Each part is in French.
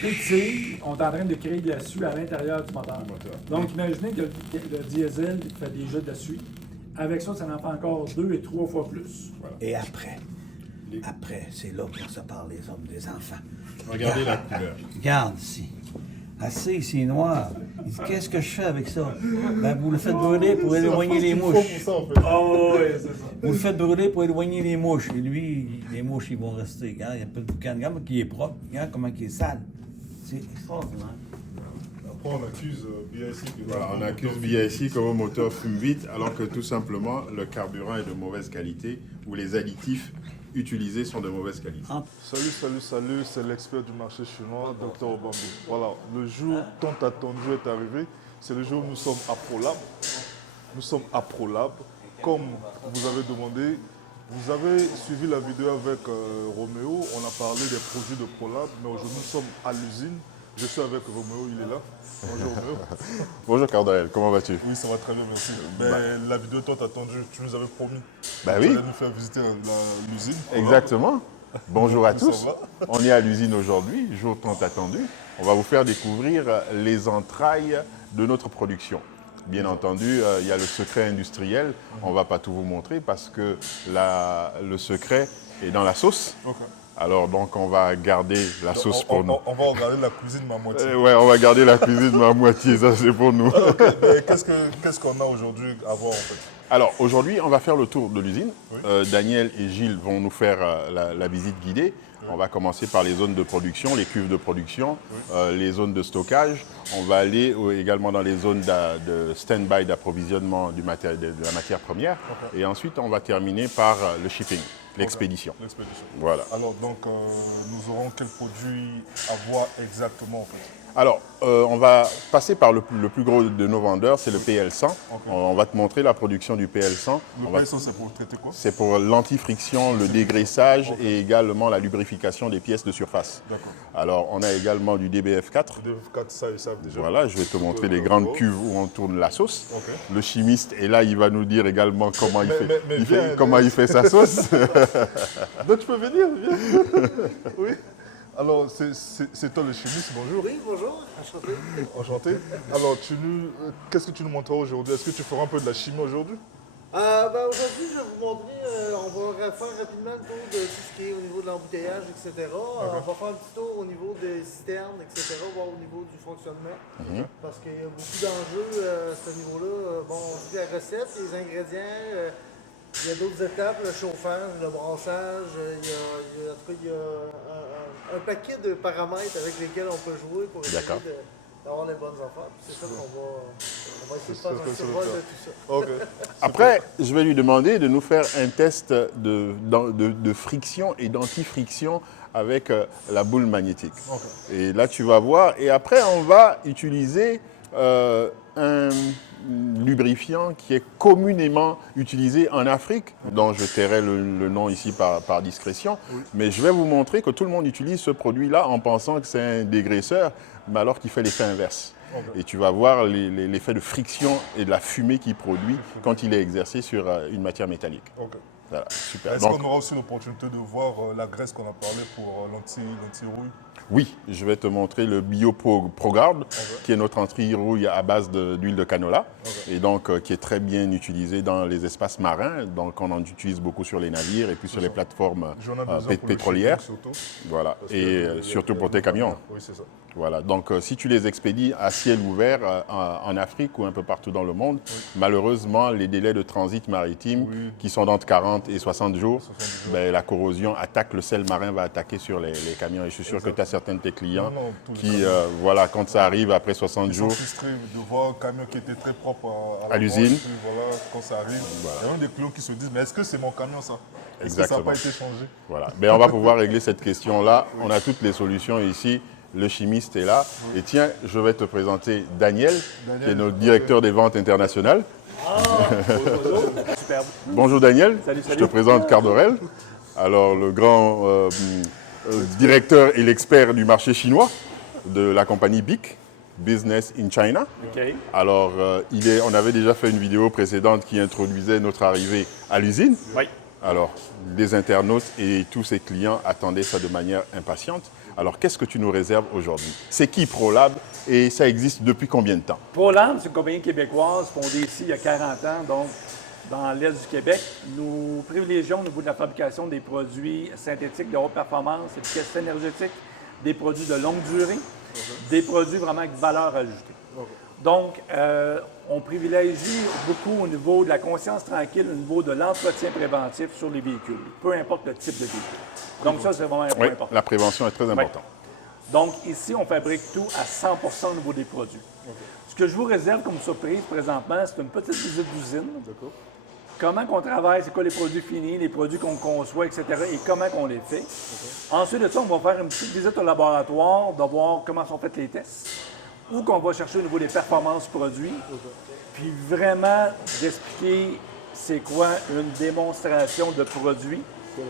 pétille, on est en train de créer de la suie à l'intérieur du moteur. Donc, imaginez que le diesel fait déjà de la suie. Avec ça, ça en fait encore 2 et 3 fois plus. Voilà. Et après, c'est là qu'on se parle les hommes, des enfants. Regardez la couleur. Regarde ici. Assez, c'est noir. Il dit, qu'est-ce que je fais avec ça? Ben, vous le faites brûler pour éloigner les mouches. Oh, oui, c'est ça. Vous le faites brûler pour éloigner les mouches. Et lui, les mouches, ils vont rester. Regarde, il y a pas de boucan. Regarde comment il est propre. Regarde comment il est sale. C'est extraordinaire. Après, on accuse BIC. Voilà, on accuse BIC que vos moteurs fument vite, alors que tout simplement, le carburant est de mauvaise qualité ou les additifs utilisés sont de mauvaise qualité. Salut, c'est l'expert du marché chinois, Dr Obambi. Voilà, le jour tant attendu est arrivé, c'est le jour où nous sommes à ProLab. Nous sommes à ProLab, comme vous avez demandé. Vous avez suivi la vidéo avec Roméo, on a parlé des produits de ProLab, mais aujourd'hui nous sommes à l'usine. Je suis avec Roméo, il est là. Bonjour Roméo. Bonjour Cardorel, comment vas-tu? Oui, ça va très bien, merci. Mais la vidéo tant attendue, tu nous avais promis. Bah Tu oui. allais nous faire visiter l'usine. Exactement. Bonjour à Ça tous. va? On est à l'usine aujourd'hui, jour tant attendu. On va vous faire découvrir les entrailles de notre production. Bien entendu, il y a le secret industriel. On ne va pas tout vous montrer parce que le secret est dans la sauce. Ok. Alors donc on va garder la sauce pour nous. On va regarder la cuisine ma moitié. Ouais, on va garder la cuisine à moitié, ça c'est pour nous. Ok, mais qu'est-ce qu'on a aujourd'hui à voir en fait? Alors aujourd'hui, on va faire le tour de l'usine. Oui. Daniel et Gilles vont nous faire la visite guidée. Oui. On va commencer par les zones de production, les cuves de production, oui. Les zones de stockage. On va aller également dans les zones de stand-by d'approvisionnement de la matière première. Okay. Et ensuite, on va terminer par le shipping, l'expédition. Okay. L'expédition. Voilà. Alors donc, nous aurons quel produit à voir exactement en fait? Alors, on va passer par le plus gros de nos vendeurs, c'est le PL100. Okay. On va te montrer la production du PL100. Le PL100, c'est pour traiter quoi? C'est pour l'antifriction, le dégraissage et également la lubrification des pièces de surface. D'accord. Alors, on a également du DBF4. DBF4, ça, ils savent déjà. Voilà, je vais te montrer les grandes cuves où on tourne la sauce. Okay. Le chimiste est là, il va nous dire également comment il fait sa sauce. Donc, tu peux venir, viens. Oui. Alors, c'est toi le chimiste, bonjour. Oui, bonjour, enchanté. Enchanté. Alors, qu'est-ce que tu nous montreras aujourd'hui? Est-ce que tu feras un peu de la chimie aujourd'hui? Aujourd'hui, je vais vous montrer, on va faire rapidement le tour de tout ce qui est au niveau de l'embouteillage, etc. Okay. On va faire un petit tour au niveau des citernes, etc., voir au niveau du fonctionnement. Parce qu'il y a beaucoup d'enjeux à ce niveau-là. Bon, on dit la recette, les ingrédients, il y a d'autres étapes, le chauffage, le brassage, il y a un paquet de paramètres avec lesquels on peut jouer pour essayer d'avoir les bonnes affaires. C'est ça qu'on va essayer de faire un survol de tout ça. Okay. Après, je vais lui demander de nous faire un test de friction et d'anti-friction avec la boule magnétique. Okay. Et là, tu vas voir. Et après, on va utiliser un lubrifiant qui est communément utilisé en Afrique, dont je tairai le nom ici par discrétion, oui. Mais je vais vous montrer que tout le monde utilise ce produit-là en pensant que c'est un dégraisseur, mais alors qu'il fait l'effet inverse. Okay. Et tu vas voir l'effet de friction et de la fumée qu'il produit quand il est exercé sur une matière métallique. Okay. Voilà, super. Est-ce qu'on aura aussi l'opportunité de voir la graisse qu'on a parlé pour l'anti-rouille? Oui, je vais te montrer le Bio ProGuard, qui est notre anti-rouille à base d'huile de canola, et donc qui est très bien utilisé dans les espaces marins. Donc on en utilise beaucoup sur les navires et puis sur les plateformes pétrolières. Voilà, et surtout pour tes camions. Oui, c'est ça. Voilà, donc si tu les expédies à ciel ouvert en Afrique ou un peu partout dans le monde, malheureusement, les délais de transit maritime, qui sont d'entre 40 et 60 jours, ben, la corrosion attaque, le sel marin va attaquer sur les camions. Et je suis sûr que tu as certains de tes clients qui, voilà, quand ça arrive après 60 jours... Ils sont frustrés de voir un camion qui était très propre à l'usine. Voilà, quand ça arrive, il y a même des clients qui se disent, mais est-ce que c'est mon camion ça? Est-ce que ça n'a pas été changé? Voilà, ben, on va pouvoir régler cette question-là. On a toutes les solutions ici. Le chimiste est là. Et tiens, je vais te présenter Daniel, qui est notre directeur des ventes internationales. Superbe. Bonjour Daniel, salut. Je te présente Cardorel, alors le grand directeur et l'expert du marché chinois de la compagnie BIC, Business in China. Okay. Alors, on avait déjà fait une vidéo précédente qui introduisait notre arrivée à l'usine. Oui. Alors, les internautes et tous ses clients attendaient ça de manière impatiente. Alors, qu'est-ce que tu nous réserves aujourd'hui? C'est qui ProLab et ça existe depuis combien de temps? ProLab, c'est une compagnie québécoise fondée ici il y a 40 ans, donc dans l'Est du Québec. Nous privilégions au niveau de la fabrication des produits synthétiques de haute performance, efficacité énergétique, des produits de longue durée, des produits vraiment avec valeur ajoutée. Donc, on privilégie beaucoup au niveau de la conscience tranquille, au niveau de l'entretien préventif sur les véhicules, peu importe le type de véhicule. Donc ça, c'est vraiment un point Oui, important. la prévention est très importante. Donc ici, on fabrique tout à 100% au niveau des produits. Ce que je vous réserve comme surprise présentement, c'est une petite visite d'usine. Comment qu'on travaille, c'est quoi les produits finis, les produits qu'on conçoit, etc. et comment qu'on les fait. Ensuite de ça, on va faire une petite visite au laboratoire, de voir comment sont faits les tests, ou qu'on va chercher au niveau des performances produits, puis vraiment d'expliquer c'est quoi une démonstration de produit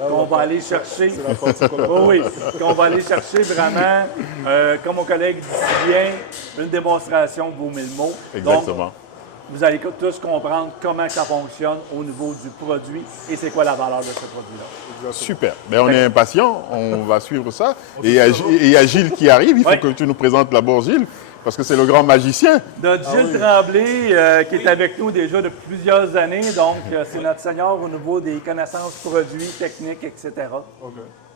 qu'on va aller chercher. C'est la partie qu'on Oui, qu'on va aller chercher vraiment, comme mon collègue dit si bien, une démonstration vaut 1000 mots. Exactement. Donc, vous allez tous comprendre comment ça fonctionne au niveau du produit et c'est quoi la valeur de ce produit-là. Super. Ben, on est impatients, on va suivre ça. Et il y a Gilles qui arrive, il faut que tu nous présentes d'abord Gilles, parce que c'est le grand magicien. Notre Gilles Tremblay, qui est avec nous déjà depuis plusieurs années, donc c'est notre senior au niveau des connaissances produits, techniques, etc.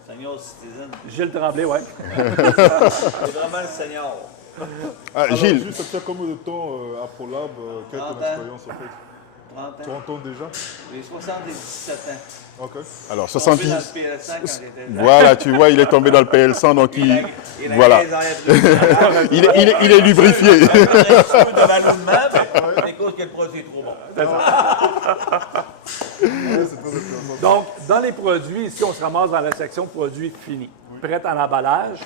Senior citizen. Gilles Tremblay, oui. C'est vraiment le senior. Alors, Gilles, juste, ça fait combien de temps à ProLab? Quelle est ton 30 ans. expérience en fait? 30 ans. 30 ans déjà? J'ai 77 ans. Ok. alors Tombé 70. dans le PL100 quand j'étais jeune. Voilà, tu vois, il est tombé dans le PL100, donc Il a voilà. 15 ans après. Il est lubrifié. Il reste un peu de ballonnement, mais écoute que le produit est trop bon. C'est très intéressant. Donc, dans les produits, ici, on se ramasse dans la section produits finis, prêts en emballage.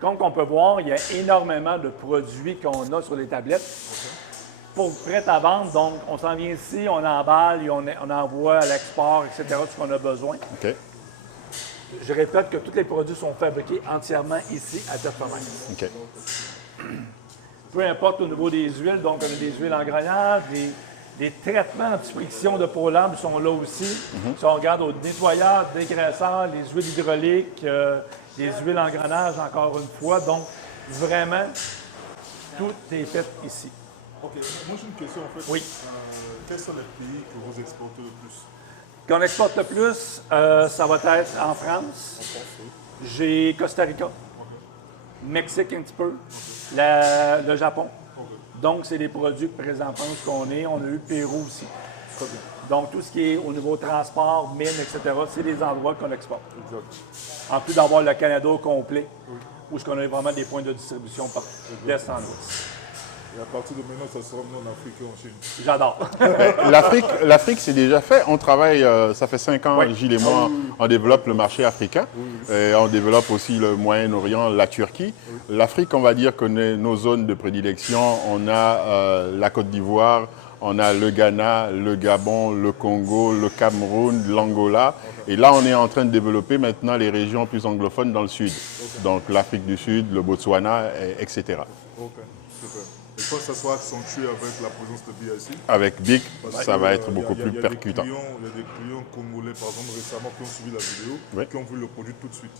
Comme on peut voir, il y a énormément de produits qu'on a sur les tablettes pour prêts à vendre. Donc, on s'en vient ici, on emballe et on envoie à l'export, etc., ce qu'on a besoin. OK. Je répète que tous les produits sont fabriqués entièrement ici à Performance. OK. Peu importe au niveau des huiles, donc on a des huiles en grenade, des traitements anti-friction de ProLab sont là aussi. Si on regarde au nettoyeur, dégraisseur, les huiles hydrauliques, les huiles en grenage encore une fois. Donc, vraiment, tout est fait ici. Ok, moi j'ai une question en fait. Oui. Quels sont les pays que vous exportez le plus? Qu'on exporte le plus, ça va être en France. J'ai Costa Rica, Mexique un petit peu, le Japon. Donc, c'est des produits que présentement où qu'on est. On a eu Pérou aussi. Donc, tout ce qui est au niveau transport, mine, etc., c'est des endroits qu'on exporte. Exact. En plus d'avoir le Canada au complet, où on a vraiment des points de distribution par l'Est en Ouest. Et à partir de maintenant, ça sera en Afrique et en Chine. J'adore. L'Afrique, c'est déjà fait. On travaille, ça fait 5 ans, Oui. Gilles et moi, on développe le marché africain. Et on développe aussi le Moyen-Orient, la Turquie. L'Afrique, on va dire que nos zones de prédilection, on a la Côte d'Ivoire, on a le Ghana, le Gabon, le Congo, le Cameroun, l'Angola. Et là, on est en train de développer maintenant les régions plus anglophones dans le sud. Donc l'Afrique du Sud, le Botswana, etc. Ok, super. Et quand ça sera accentué avec la présence de BIC, Avec BIC, parce ça que, va être il y a- beaucoup il y a- plus il y a des percutant. clients- Il y a des clients congolais, par exemple, récemment, qui ont suivi la vidéo, Oui. qui ont vu le produit tout de suite.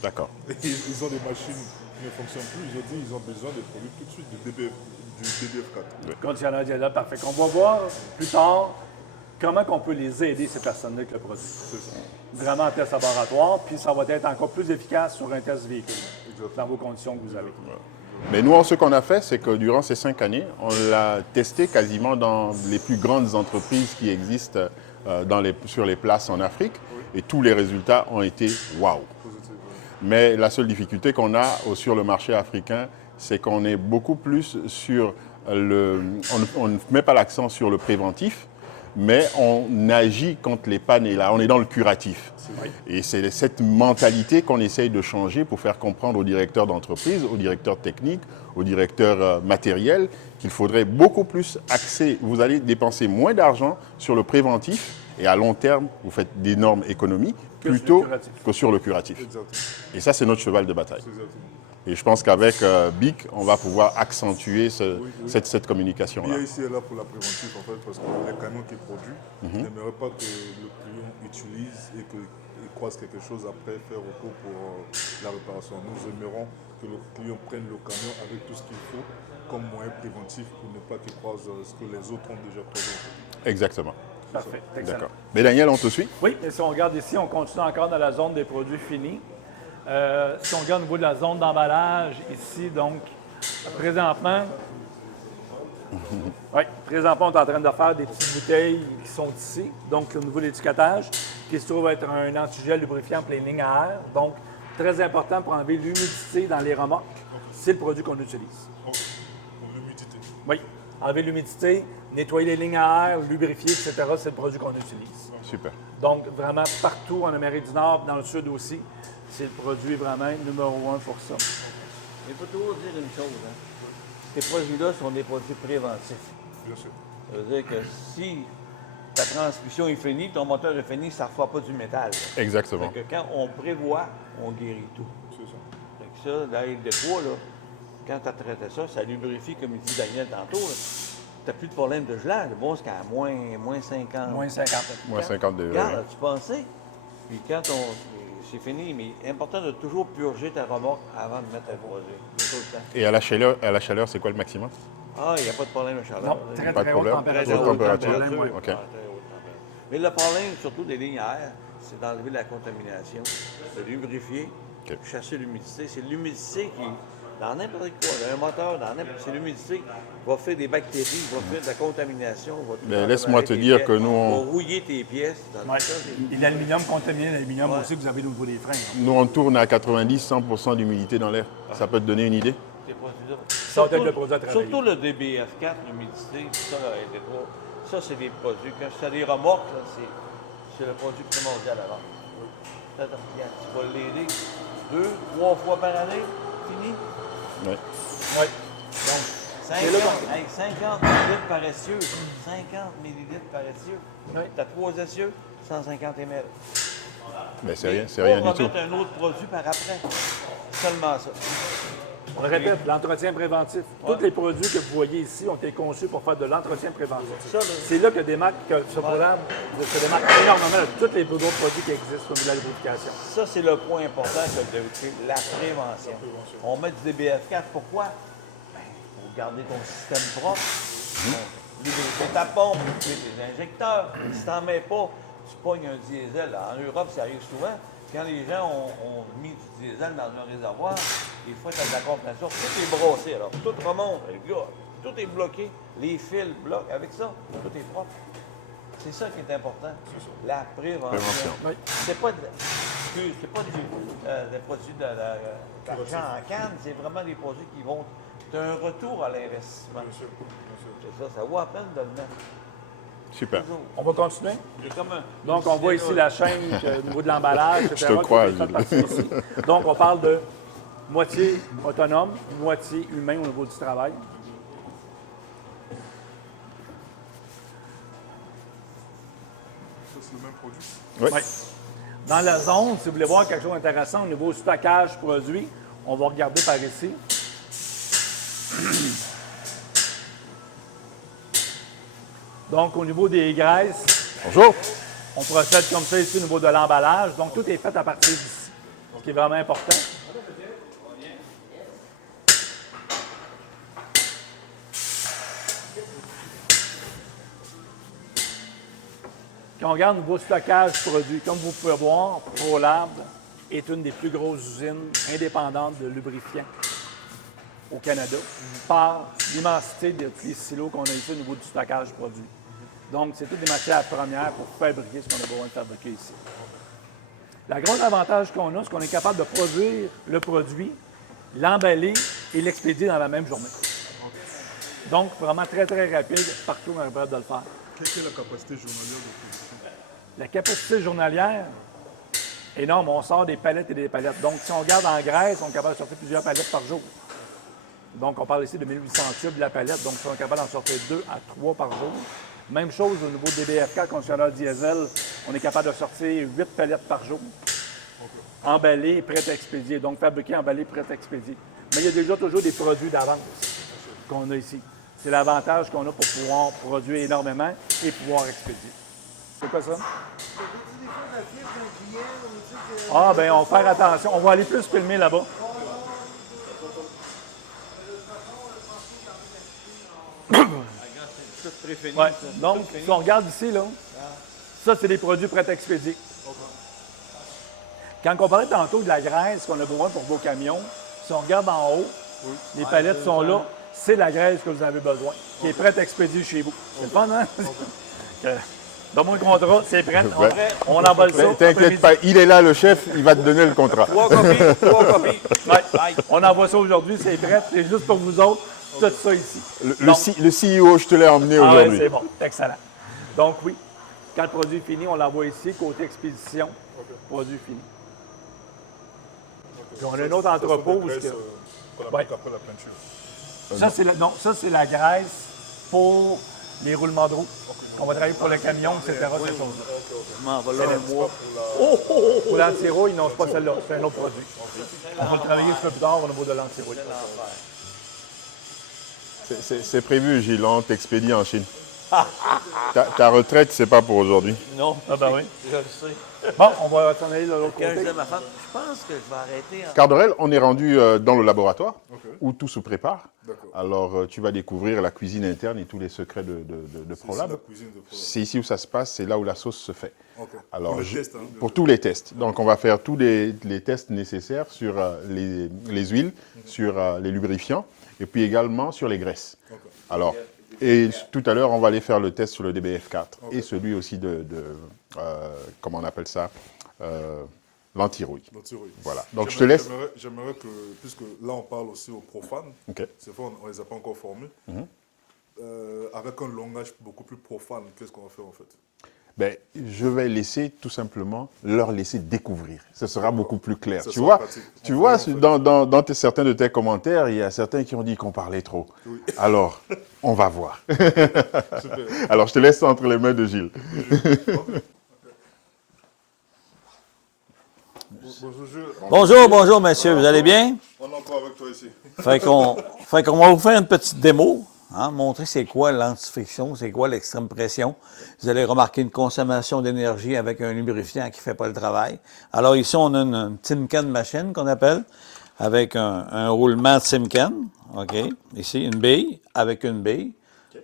D'accord. Et ils ont des machines qui ne fonctionnent plus. Ils ont dit qu'ils ont besoin des produits tout de suite, du DBF4. Conditionneur dialogue, parfait. On va voir plus tard comment on peut les aider, ces personnes-là, avec le produit. C'est ça. Vraiment en test laboratoire, puis ça va être encore plus efficace sur un test véhicule, dans vos conditions que vous avez. Mais nous, ce qu'on a fait, c'est que durant ces 5 années, on l'a testé quasiment dans les plus grandes entreprises qui existent sur les places en Afrique. Et tous les résultats ont été waouh. Mais la seule difficulté qu'on a sur le marché africain, c'est qu'on est beaucoup plus sur on ne met pas l'accent sur le préventif, mais on agit quand les pannes est là. On est dans le curatif. Et c'est cette mentalité qu'on essaye de changer pour faire comprendre aux directeurs d'entreprise, aux directeurs techniques, aux directeurs matériels, qu'il faudrait beaucoup plus axer. Vous allez dépenser moins d'argent sur le préventif et à long terme, vous faites d'énormes économies plutôt que sur le curatif. Exactement. Et ça, c'est notre cheval de bataille. C'est exactement. Et je pense qu'avec BIC, on va pouvoir accentuer cette communication-là. BIC est là pour la préventive, en fait, parce que les camions qui produisent n'aimeraient pas que le client utilise et que il croise quelque chose après, faire recours pour la réparation. Nous aimerons que le client prenne le camion avec tout ce qu'il faut comme moyen préventif pour ne pas qu'il croise ce que les autres ont déjà croisé. Exactement. Parfait. Excellent. D'accord. Mais Daniel, on te suit? Oui, et si on regarde ici, on continue encore dans la zone des produits finis. Si on regarde au niveau de la zone d'emballage, ici, donc, présentement, oui, présentement, on est en train de faire des petites bouteilles qui sont ici, donc au niveau de l'étiquetage, qui se trouve être un antigel lubrifiant pour les lignes à air. Donc, très important pour enlever l'humidité dans les remorques. C'est le produit qu'on utilise. Pour l'humidité. Oui, enlever l'humidité, nettoyer les lignes à air, lubrifier, etc., c'est le produit qu'on utilise. Super. Donc, vraiment, partout en Amérique du Nord, dans le Sud aussi, c'est le produit vraiment numéro 1 pour ça. Il faut toujours dire une chose. Hein. Ces produits-là sont des produits préventifs. Bien sûr. Ça veut dire que si ta transmission est finie, ton moteur est fini, ça ne refera pas du métal. Là. Exactement. Fait que quand on prévoit, on guérit tout. C'est ça. Fait que ça, dans les dépôts, là, quand tu as traité ça, ça lubrifie, comme il dit Daniel tantôt. Tu n'as plus de problème de gelage. Bon, c'est qu'à moins 50. Moins 50. Moins 50 degrés. Regarde, as-tu pensé? Puis quand c'est fini, mais important de toujours purger ta remorque avant de mettre un produit. Tout le temps. Et à la chaleur, c'est quoi le maximum? Ah, il n'y a pas de problème de chaleur. Non, là. très, Pas de très haute problème. température. Haute température. Problème, oui. OK. Ah, très haute température. Mais le problème, surtout des lignes à air, c'est d'enlever la contamination, de lubrifier, OK. chasser l'humidité. C'est l'humidité qui, dans n'importe quoi, dans un moteur, c'est l'humidité qui va faire des bactéries, va faire de la contamination. Va tout Ben, laisse-moi te tes dire pièces, que nous, on- va rouiller tes pièces. Dans Ouais. tout ça, c'est- Et l'aluminium contaminé, l'aluminium Ouais. aussi que vous avez au niveau des freins. hein. Nous, on tourne à 90-100% d'humidité dans l'air. Ça peut te donner une idée? ces produits-là. Ça va être le produit à travailler. Surtout le DBF4, l'humidité, ça, ça c'est des produits. Quand c'est des remorques, là, c'est le produit primordial à vendre. Ça, regarde, tu vas l'aider 2-3 fois par année, fini. Oui. Oui. 50 millilitres par essieu. 50 millilitres par essieu. Oui. Tu as 3 essieux, 150 ml. Ben, c'est rien du tout. On va mettre un autre produit par après. Seulement ça. On le répète, l'entretien préventif. Tous les produits que vous voyez ici ont été conçus pour faire de l'entretien préventif. Ça, là, C'est là que ce programme se démarque énormément de tous les autres produits qui existent au niveau de la lubrification. Ça, c'est le point important que vous avez fait, la prévention. On met du DBF4, pourquoi? Ben, pour garder ton système propre, lubrifier ta pompe, lubrifier tes injecteurs. Si tu n'en mets pas, tu pognes un diesel. En Europe, ça arrive souvent. Quand les gens ont mis du diesel dans un réservoir, des fois, tu as de la compression, tout est brossé. Alors, tout remonte, le gars, tout est bloqué, les fils bloquent. Avec ça, tout est propre. C'est ça qui est important. La prévention. Oui. C'est pas des produits d'argent en canne, c'est vraiment des produits qui vont. C'est un retour à l'investissement. C'est ça, ça vaut la peine de le mettre. Super. Toujours. On va continuer. Il y a comme un- Donc, on voit ici la chaîne au niveau de l'emballage, etc. Je te crois, qui fait Gilles. partie ici. Donc, on parle de moitié autonome, moitié humain au niveau du travail. Ça, c'est le même produit. Oui. Oui. Dans la zone, si vous voulez voir quelque chose d'intéressant au niveau stockage produit, on va regarder par ici. Donc, au niveau des graisses, Bonjour. on procède comme ça ici au niveau de l'emballage. Donc, tout est fait à partir d'ici, ce qui est vraiment important. Quand on regarde le niveau stockage produit, comme vous pouvez voir, ProLab est une des plus grosses usines indépendantes de lubrifiants au Canada par l'immensité de tous les silos qu'on a ici au niveau du stockage produit. Donc, c'est toutes des matières premières pour fabriquer ce qu'on a besoin de fabriquer ici. Le gros avantage qu'on a, c'est qu'on est capable de produire le produit, l'emballer et l'expédier dans la même journée. Donc, vraiment très, très rapide, partout on est capable de le faire. Quelle est la capacité journalière de production? La capacité journalière, énorme, on sort des palettes et des palettes. Donc, si on regarde en graisse, on est capable de sortir plusieurs palettes par jour. Donc, on parle ici de 1800 tubes de la palette, donc on est capable d'en sortir 2 à 3 par jour. Même chose au niveau des BFK, conditionneur diesel, on est capable de sortir 8 palettes par jour. Emballées, prêtes à expédier. Donc, fabriquées, emballées, prêtes à expédier. Mais il y a déjà toujours des produits d'avance qu'on a ici. C'est l'avantage qu'on a pour pouvoir produire énormément et pouvoir expédier. C'est quoi ça? T'as dit fois de la fiche d'un client ou tu sais que... Ah, bien, on va faire attention. On va aller plus filmer là-bas. Tout préfini. Ouais. ça. Donc, Tout fini. si on regarde ici, là, ça, c'est des produits prêts à expédier. Quand on parlait tantôt de la graisse qu'on a besoin pour vos camions, si on regarde en haut, les palettes sont là, c'est la graisse que vous avez besoin, qui est prête à expédier chez vous. C'est le fun, hein? Donne-moi un contrat, c'est prêt. On emballe ça. T'inquiète pas, il est là, le chef, il va te donner le contrat. 3 copies, 3 copies. Ouais. Bye. On envoie ça aujourd'hui, c'est prêt. C'est juste pour vous autres, tout ça ici. Le CEO, je te l'ai emmené Ah ouais, aujourd'hui. c'est bon, excellent. Donc oui, quand le produit est fini, on l'envoie ici, côté expédition, produit fini. Puis on a un autre entrepôt où... Après Ouais. la peinture. Ça, c'est la graisse pour les roulements de roue. On va travailler pour le camion, etc. Ces choses-là. Je m'en vais là un mois. Pour l'antirouille, non, c'est pas celle-là, c'est un autre produit. On va le travailler un peu plus tard au niveau de l'antirouille. C'est prévu, Gilles, on t'expédie en Chine. Ta retraite, c'est pas pour aujourd'hui. Non. Ah ben oui. Je le sais. Bon, on va s'en aller de l'autre Quand je côté. dis à ma femme, je pense que je vais arrêter. Cardorel, on est rendu dans le laboratoire où tout se prépare. D'accord. Alors, tu vas découvrir la cuisine interne et tous les secrets de C'est ProLab. la cuisine de ProLab. C'est ici où ça se passe, c'est là où la sauce se fait. Ok. Alors, Pour les tests, hein, pour tous les tests. Donc, on va faire tous les tests nécessaires sur les huiles, sur les lubrifiants et puis également sur les graisses. Ok. Alors, et tout à l'heure, on va aller faire le test sur le DBF4 et celui aussi comment on appelle ça, l'antirouille. L'antirouille. Voilà. Donc, je te laisse. J'aimerais que, puisque là on parle aussi aux profanes, Ok. ces fois on ne les a pas encore formés, avec un langage beaucoup plus profane, qu'est-ce qu'on va faire en fait? Ben, je vais leur laisser découvrir. Ce sera beaucoup plus clair. Ça Tu sera vois, pratique. tu On vois, fait, en fait. dans certains de tes commentaires, il y a certains qui ont dit qu'on parlait trop. Oui. Alors, on va voir. Super. Alors, je te laisse entre les mains de Gilles. Bonjour Jules. Bonjour, messieurs. Vous allez bien? On est encore avec toi ici. Fait qu'on va vous faire une petite démo, hein, montrer c'est quoi l'antifriction, c'est quoi l'extrême pression. Vous allez remarquer une consommation d'énergie avec un lubrifiant qui ne fait pas le travail. Alors ici, on a une Timken machine qu'on appelle, avec un roulement Timken. OK. Ici, une bille avec une bille.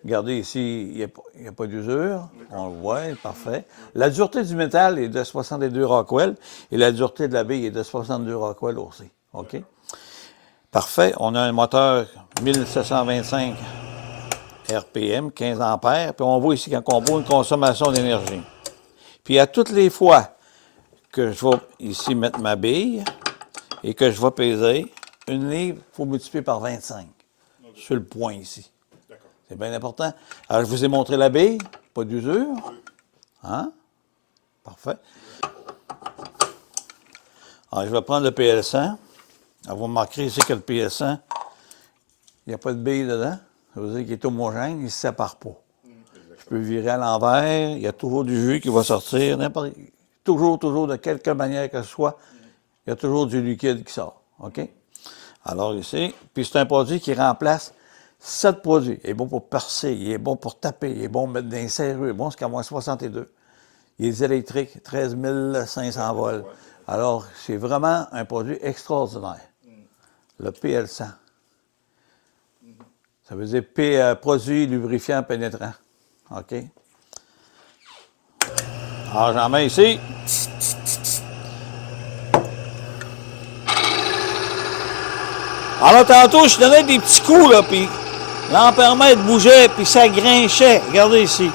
Regardez ici, il n'y a pas d'usure. On le voit, parfait. La dureté du métal est de 62 Rockwell et la dureté de la bille est de 62 Rockwell aussi. OK? Parfait. On a un moteur 1725 RPM, 15 ampères. Puis on voit ici quand on voit une consommation d'énergie. Puis à toutes les fois que je vais ici mettre ma bille et que je vais peser, une livre, il faut multiplier par 25 sur le point ici. C'est bien important. Alors, je vous ai montré la bille, pas d'usure. Hein? Parfait. Alors, je vais prendre le PL100. Alors, vous remarquerez ici que le PL100, il n'y a pas de bille dedans. Ça veut dire qu'il est homogène, il ne se sépare pas. Je peux virer à l'envers, il y a toujours du jus qui va sortir. Toujours, de quelque manière que ce soit, il y a toujours du liquide qui sort. OK? Alors, ici, puis c'est un produit qui remplace 7 produits. Il est bon pour percer, il est bon pour taper, il est bon pour mettre dans les serrures, il est bon jusqu'à moins 62. Il est électrique, 13 500 volts. Alors, c'est vraiment un produit extraordinaire. Le PL100. Ça veut dire produit lubrifiant pénétrant. OK? Alors, j'en mets ici. Alors, tantôt, je donnais des petits coups, là, puis l'ampèremètre bougeait, puis ça grinchait. Regardez ici.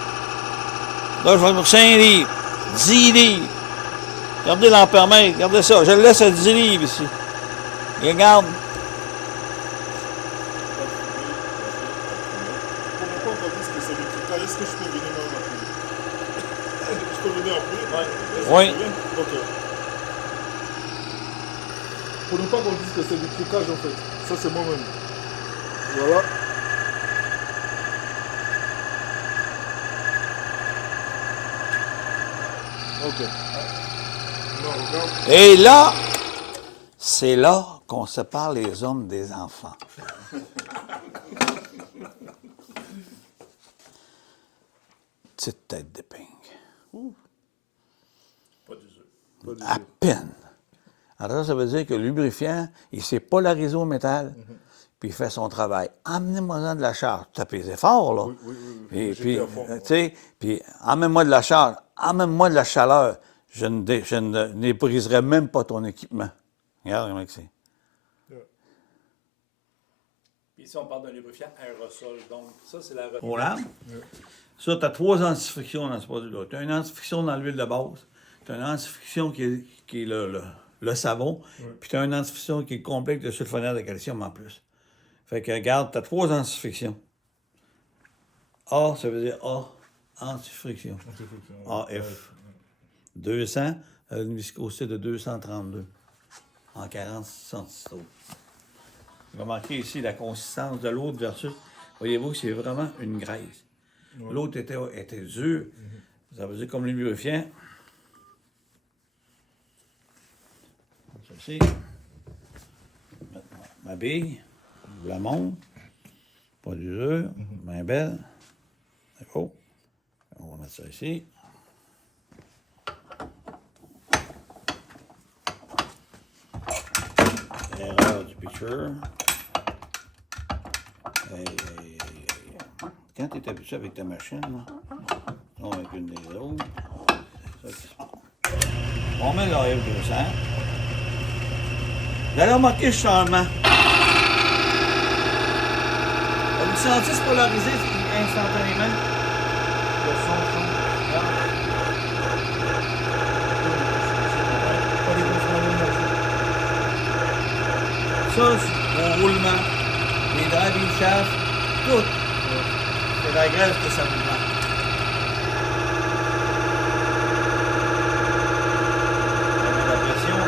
Là, je vais pour 5 livres, 10 livres. Regardez l'ampèremètre, regardez ça. Je le laisse à 10 livres ici. Et regarde. Pour ne pas qu'on dise que c'est du trucage, est-ce que je peux venir même appuyer? Je peux venir appuyer? Oui. Ok. Pour ne pas qu'on dise que c'est du trucage en fait. Ça c'est moi-même. Voilà. Ok. Non, regarde. Et là, c'est là qu'on sépare les hommes des enfants. Petite tête d'épingle. À peine. Alors ça veut dire que le lubrifiant, il s'est polarisé au métal, puis il fait son travail. Amenez-moi de la charge. Tu as pesé fort, là. Oui. Puis, tu sais, puis emmène-moi de la charge, emmène-moi de la chaleur. Je ne débriserai même pas ton équipement. Regarde comment c'est. Puis ici, on parle d'un lubrifiant aérosol. Donc, ça, c'est la Au lame. Ça, tu as 3 antifrictions dans ce produit-là. Tu as une antifriction dans l'huile de base, tu as une antifriction qui est le savon, puis tu as une antifriction qui est le complexe de sulfonaire de calcium en plus. Fait que, regarde, tu as 3 antifrictions. A, ça veut dire A, antifriction. AF. 200, une viscosité de 232 en 40 centilitres. Vous remarquez ici la consistance de l'autre versus, voyez-vous, c'est vraiment une graisse. L'autre était dur. Ça veut dire comme le lubrifiant. Ceci. Ma bille, je vous la montre. Pas d'usure, bien belle. D'accord. On va mettre ça ici. Erreur du pitcher. Quand tu es habitué avec ta machine, là, non, avec une des autres, c'est ça qui se passe. On met l'AF 200. Vous allez remarquer le changement. Vous sentez se polariser instantanément. Le son change. Ça, c'est mon roulement, les driving shafts, tout. C'est la graisse que ça vous prend. La pression,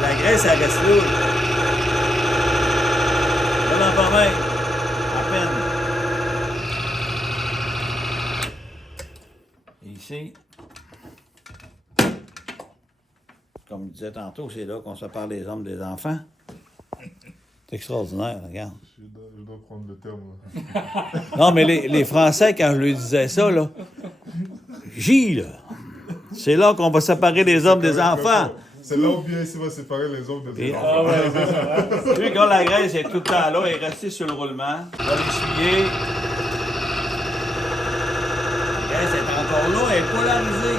la graisse, elle reste là. On n'en pas même. À peine. Et ici, comme je disais tantôt, c'est là qu'on sépare les hommes des enfants. C'est extraordinaire, regarde. Je dois prendre le terme. Là. Non, mais les Français, quand je leur disais ça, là, là, c'est là qu'on va séparer les hommes des enfants. C'est là où bien ici va séparer les hommes des enfants. Ah ouais, c'est ça. Lui, quand la graisse est tout le temps là, elle est restée sur le roulement, on va l'essuyer. La graisse est encore là, elle est polarisée.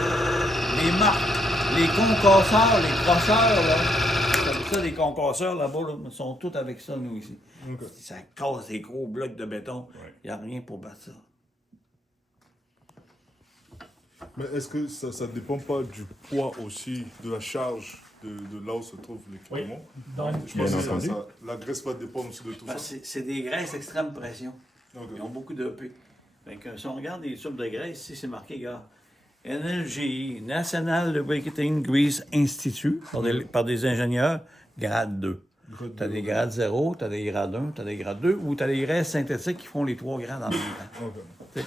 Les marques, les concasseurs, les crocheurs, là, ça, les concasseurs là-bas, là, sont tous avec ça, nous, ici. Okay. Ça casse des gros blocs de béton. Il n'y a rien pour battre ça. Mais est-ce que ça ne dépend pas du poids aussi, de la charge de là où se trouve l'équipement? Donc, Je pense que la graisse va dépendre aussi de tout ça. C'est des graisses extrême pression. Okay. Ils ont beaucoup d'EP. Si on regarde les tubes de graisse, ici, c'est marqué, regarde, NLGI, National Lubricating Grease Institute, par des ingénieurs, grade 2. Tu as des grades 0, tu as des grades 1, tu as des grades 2, ou tu as des graisses synthétiques qui font les 3 grades en même temps. Okay.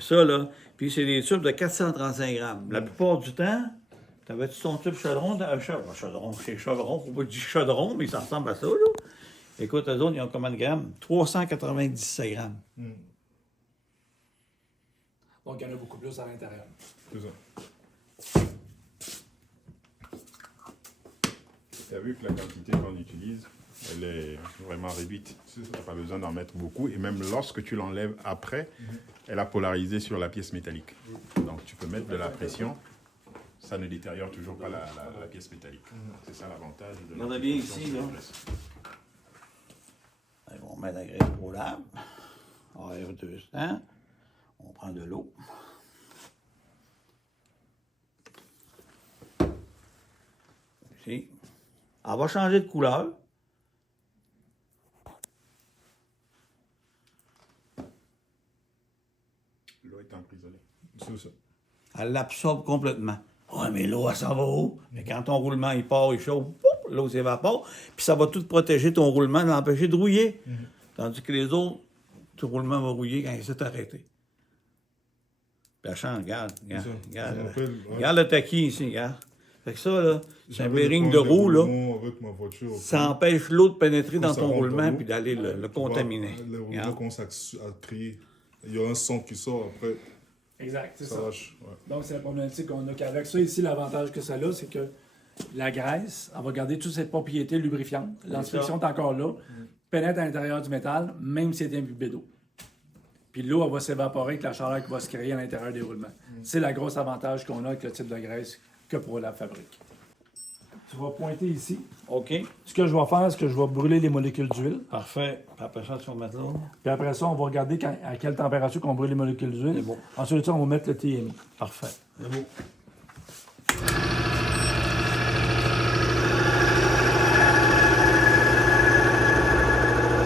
Ça, là, puis c'est des tubes de 435 grammes. La plupart du temps, t'avais-tu ton tube chaudron? Chaudron, c'est chaudron, faut pas dire chaudron, mais ça ressemble à ça, là. Écoute, eux autres, ils ont combien de grammes? 397 grammes. Donc, il y en a beaucoup plus à l'intérieur. C'est ça. Tu as vu que la quantité qu'on utilise, elle est vraiment réduite. Tu n'as pas besoin d'en mettre beaucoup. Et même lorsque tu l'enlèves après, elle a polarisé sur la pièce métallique. Donc tu peux mettre de la pression. Ça ne détériore toujours pas la pièce métallique. C'est ça l'avantage de la. Regardez bien ici, là. On met la graisse roulable. AF200. On prend de l'eau. Ici. Elle va changer de couleur. L'eau est emprisonnée. C'est ça. Elle l'absorbe complètement. Ouais, mais l'eau, elle s'en va où? Mais quand ton roulement, il part, il chauffe, pouf, l'eau s'évapore, puis ça va tout protéger ton roulement, l'empêcher de rouiller. Tandis que les autres, ton roulement va rouiller quand il s'est arrêté. Puis elle change, regarde. Regarde le taquis ici, regarde. Fait que ça, là, c'est un bearing de roue, là. Avec ma voiture, Ça empêche l'eau de pénétrer dans ça ton rentre roulement dans l'eau, puis d'aller le contaminer. Le roulement Regarde. commence à crier. Il y a un son qui sort après. Exact, c'est ça. lâche. Ouais. Donc, c'est la problématique qu'on a qu'avec ça. Ici, l'avantage que ça a, c'est que la graisse, elle va garder toute cette propriété lubrifiante. L'inspection est encore là, pénètre à l'intérieur du métal, même si c'est imbibé d'eau. Puis l'eau, elle va s'évaporer avec la chaleur qui va se créer à l'intérieur des roulements. C'est le gros avantage qu'on a avec le type de graisse que pour la fabrique. Tu vas pointer ici. OK. Ce que je vais faire, c'est que je vais brûler les molécules d'huile. Parfait. Puis après ça, tu vas mettre là. Puis après ça, on va regarder à quelle température qu'on brûle les molécules d'huile. C'est bon. Ensuite de ça, on va mettre le TMI. Parfait. C'est beau.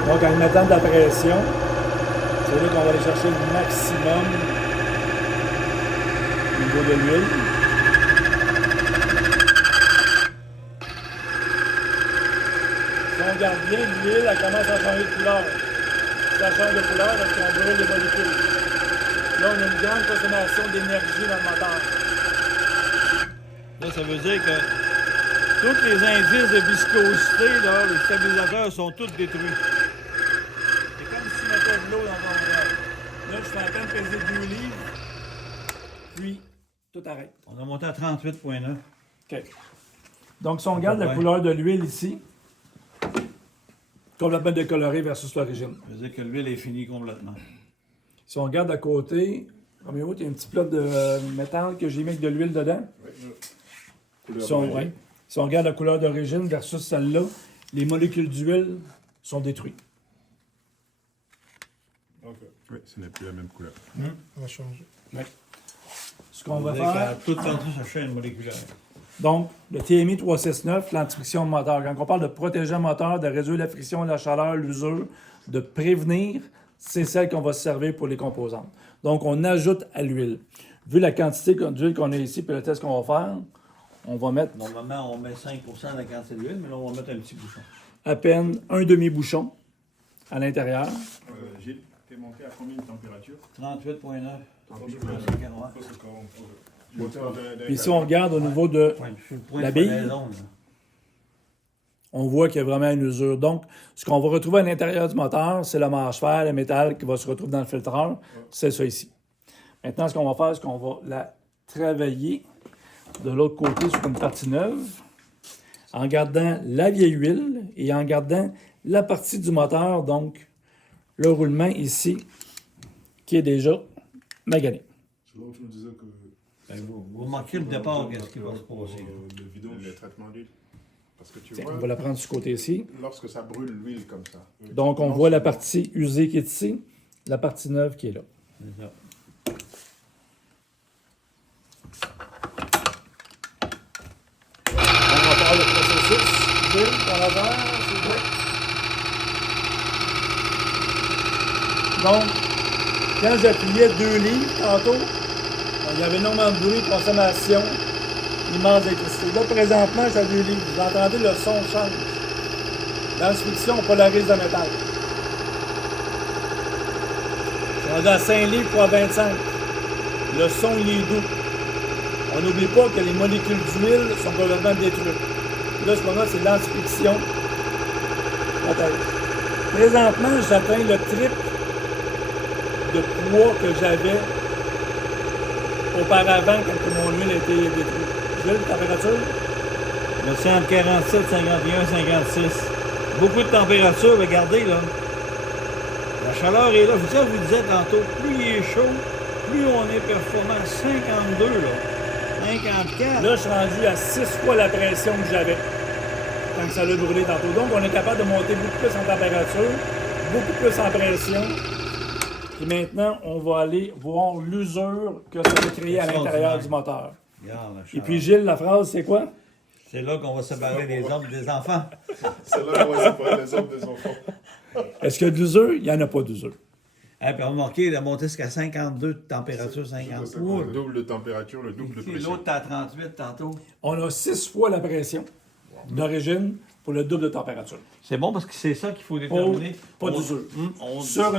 Donc, en mettant de la pression, c'est là qu'on va aller chercher le maximum au niveau de l'huile. Si on regarde bien, l'huile, elle commence à changer de couleur. Si elle change de couleur, parce qu'on brûle les molécules. Là, on a une grande consommation d'énergie dans le moteur. Là, ça veut dire que tous les indices de viscosité, là, les stabilisateurs sont tous détruits. C'est comme si tu mettais de l'eau dans ton verre. Là, je suis en train de peser 2 livres, puis tout arrête. On a monté à 38,9. OK. Donc, si on regarde la couleur de l'huile ici, complètement décolorée versus l'origine. Ça veut dire que l'huile est finie complètement. Si on regarde à côté, comme il y a un petit plat de métal que j'ai mis avec de l'huile dedans. Si on regarde la couleur d'origine versus celle-là, les molécules d'huile sont détruites. Oui, ce n'est plus la même couleur. On va changer. Ce qu'on va Ça veut dire faire, qu'à toute tension, ça chaîne moléculaire. donc, le TMI 369, l'anti-friction de moteur. Quand on parle de protéger le moteur, de réduire la friction, la chaleur, l'usure, de prévenir, c'est celle qu'on va se servir pour les composantes. Donc, on ajoute à l'huile. Vu la quantité d'huile qu'on a ici, puis le test qu'on va faire, on va mettre Normalement, on met 5 de la quantité d'huile, mais là, on va mettre un petit bouchon. à peine un demi-bouchon à l'intérieur. Gilles, t'es monté à combien de température? 38,9. Puis si on regarde au niveau de la bille, on voit qu'il y a vraiment une usure. Donc, ce qu'on va retrouver à l'intérieur du moteur, c'est le manche-fer, le métal qui va se retrouver dans le filtreur. C'est ça ici. Maintenant, ce qu'on va faire, c'est qu'on va la travailler de l'autre côté sur une partie neuve, en gardant la vieille huile et en gardant la partie du moteur, donc le roulement ici, qui est déjà magané. C'est là où tu me disais que Vous remarquez le départ, qu'est-ce qui va se passer? le vidange. Le traitement d'huile. Parce que tu Tiens, vois, on va la prendre de ce côté-ci. lorsque ça brûle l'huile comme ça. Donc, on voit la partie usée qui est ici, la partie neuve qui est là. C'est ça. On va faire le processus. Gilles, ton affaire, s'il vous plaît. Donc, quand j'appuyais 2 livres tantôt, il y avait énormément de bruit, consommation, immense d'électricité. Là, présentement, j'ai 2 livres. Vous entendez, le son change. Dans la friction, on polarise le métal. On est à 5 livres pour à 25. Le son, il est doux. On n'oublie pas que les molécules d'huile sont complètement détruites. Là, ce moment, c'est l'anti-friction. Présentement, j'atteins le triple de poids que j'avais auparavant quand mon huile a été détruite. Gilles, température? Le 147, 51, 56. Beaucoup de température, regardez là. La chaleur est là. Je vous disais tantôt, plus il est chaud, plus on est performant. 52 là. 54. Là, je suis rendu à 6 fois la pression que j'avais quand ça l'a brûlé tantôt. Donc, on est capable de monter beaucoup plus en température, beaucoup plus en pression. Puis maintenant, on va aller voir l'usure que ça va créer à l'intérieur du moteur. Regarde la Et chaleur. puis, Gilles, la phrase, c'est quoi? C'est là qu'on va séparer les hommes des enfants. C'est là qu'on va séparer les hommes des enfants. Est-ce qu'il y a de l'usure? Il n'y en a pas d'usure. Et puis remarquez, il a monté jusqu'à 52 de température, 53. Le double de température, le double de Puis pression. l'autre, t'as 38 tantôt. On a 6 fois la pression d'origine pour le double de température. C'est bon parce que c'est ça qu'il faut déterminer. Pas d'usure. On Sur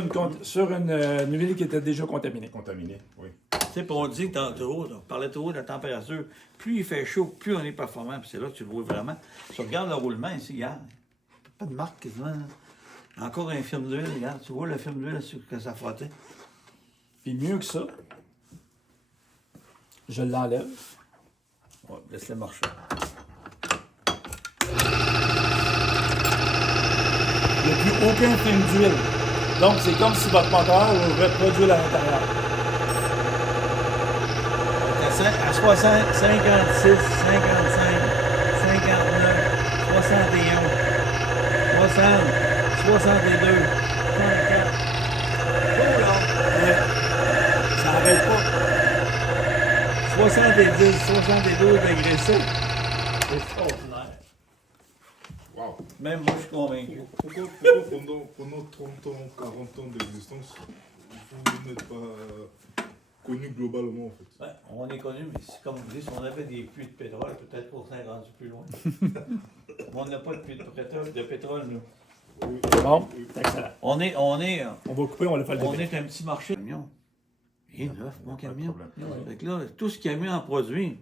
une huile qui était déjà contaminée. Contaminé, oui. Tu sais, puis on dit tantôt, on parlait trop de la température. Plus il fait chaud, plus on est performant. Puis c'est là que tu le vois vraiment. Tu regardes le roulement ici, regarde. Pas de marque quasiment. Hein. Encore un film d'huile, regarde. Tu vois le film d'huile que ça frottait. Puis mieux que ça, Je l'enlève. Ouais, laisse-le marcher. Il n'y a plus aucun film d'huile. Donc, c'est comme si votre moteur aurait pas d'huile à l'intérieur. À 60, 56, 55, 59, 61, 60, 62, 64. Oh là! Ça n'arrête pas. 70, 72 degrés C. C'est extraordinaire. Wow. Même moi, je suis convaincu. Pourquoi pendant 30 ans, 40 ans d'existence, vous n'êtes pas connu globalement en fait? Ouais, on est connu, mais c'est comme vous dites, si on avait des puits de pétrole, peut-être qu'on serait rendu plus loin. Mais on n'a pas de puits de pétrole, nous. Bon, c'est excellent. On On va couper, on va le faire le début. est un petit marché. Camion. Il est neuf, mon camion. problème. Fait que là, tout ce qu'il a mis en produit,